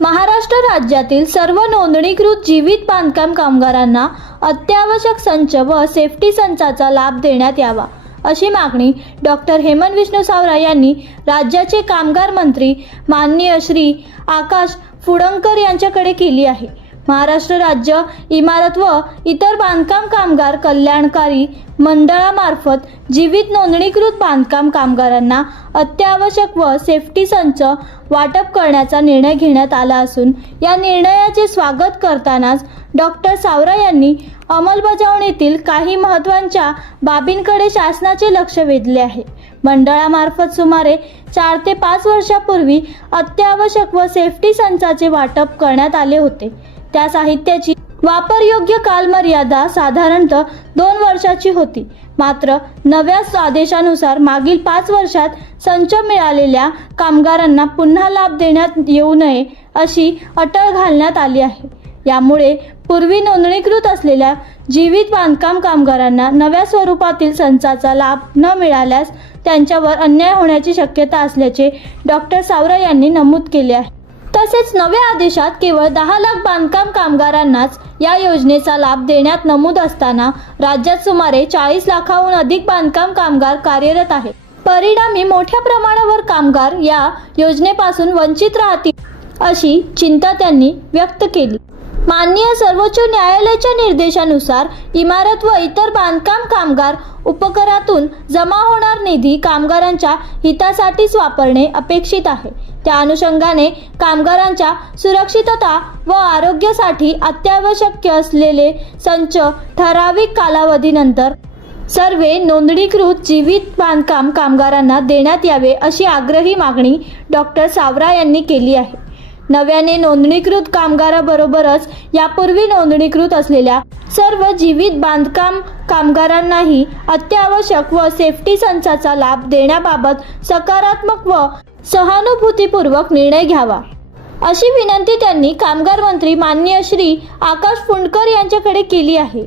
महाराष्ट्र राज्यातील सर्व नोंदणीकृत जीवित बांधकाम कामगारांना अत्यावश्यक संच व सेफ्टी संचाचा लाभ देण्यात यावा अशी मागणी डॉक्टर हेमंत विष्णू सावरा यांनी राज्याचे कामगार मंत्री माननीय श्री आकाश फुंडकर यांच्याकडे केली आहे। महाराष्ट्र राज्य इमारत व इतर बांधकाम कामगार कल्याणकारी मंडळामार्फत जीवित नोंदणीकृत बांधकाम कामगारांना अत्यावश्यक व सेफ्टी संच वाटप करण्याचा निर्णय घेण्यात आला असून या निर्णयाचे स्वागत करतानाच डॉक्टर सावरा यांनी अंमलबजावणीतील काही महत्त्वाच्या बाबींकडे शासनाचे लक्ष वेधले आहे। मंडळामार्फत सुमारे 4 ते 5 वर्षापूर्वी अत्यावश्यक व सेफ्टी संचाचे वाटप करण्यात आले होते। त्या साहित्याची वापरयोग्य कालमर्यादा साधारणतः 2 वर्षाची होती। मात्र नव्या आदेशानुसार मागील 5 वर्षात संच मिळालेल्या कामगारांना पुन्हा लाभ देण्यात येऊ नये अशी अट घालण्यात आली आहे। यामुळे पूर्वी नोंदणीकृत असलेल्या जीवित बांधकाम कामगारांना नव्या स्वरूपातील संचाचा लाभ न मिळाल्यास त्यांच्यावर अन्याय होण्याची शक्यता असल्याचे डॉक्टर सावरा यांनी नमूद केले आहे। तसेच नव्या आदेशात केवळ 10 लाख बांधकाम कामगारांनाच या योजनेचा लाभ देण्यात नमूद असताना राज्यात सुमारे 40 लाखाहून अधिक बांधकाम कामगार कार्यरत आहेत। परिणामी मोठ्या प्रमाणावर कामगार या योजनेपासून वंचित राहतील अशी चिंता त्यांनी व्यक्त केली। माननीय सर्वोच्च न्यायालयाच्या निर्देशानुसार इमारत व इतर बांधकाम कामगार उपकरातून जमा होणार निधी कामगारांच्या हितासाठीच वापरणे अपेक्षित आहे। त्या अनुषंगाने कामगारांच्या सुरक्षितता व आरोग्यासाठी अत्यावश्यक असलेले संच ठराविक कालावधीनंतर सर्व नोंदणीकृत जीवित बांधकाम कामगारांना देण्यात यावे अशी आग्रही मागणी डॉक्टर सावरा यांनी केली आहे। नव्याने नोंदणीकृत कामगाराबरोबरच यापूर्वी नोंदणीकृत असलेल्या सर्व जीवित बांधकाम कामगारांनाही अत्यावश्यक व सेफ्टी संचाचा लाभ देण्याबाबत सकारात्मक व सहानुभूतीपूर्वक निर्णय घ्यावा अशी विनंती त्यांनी कामगार मंत्री माननीय श्री आकाश फुंडकर यांच्याकडे केली आहे।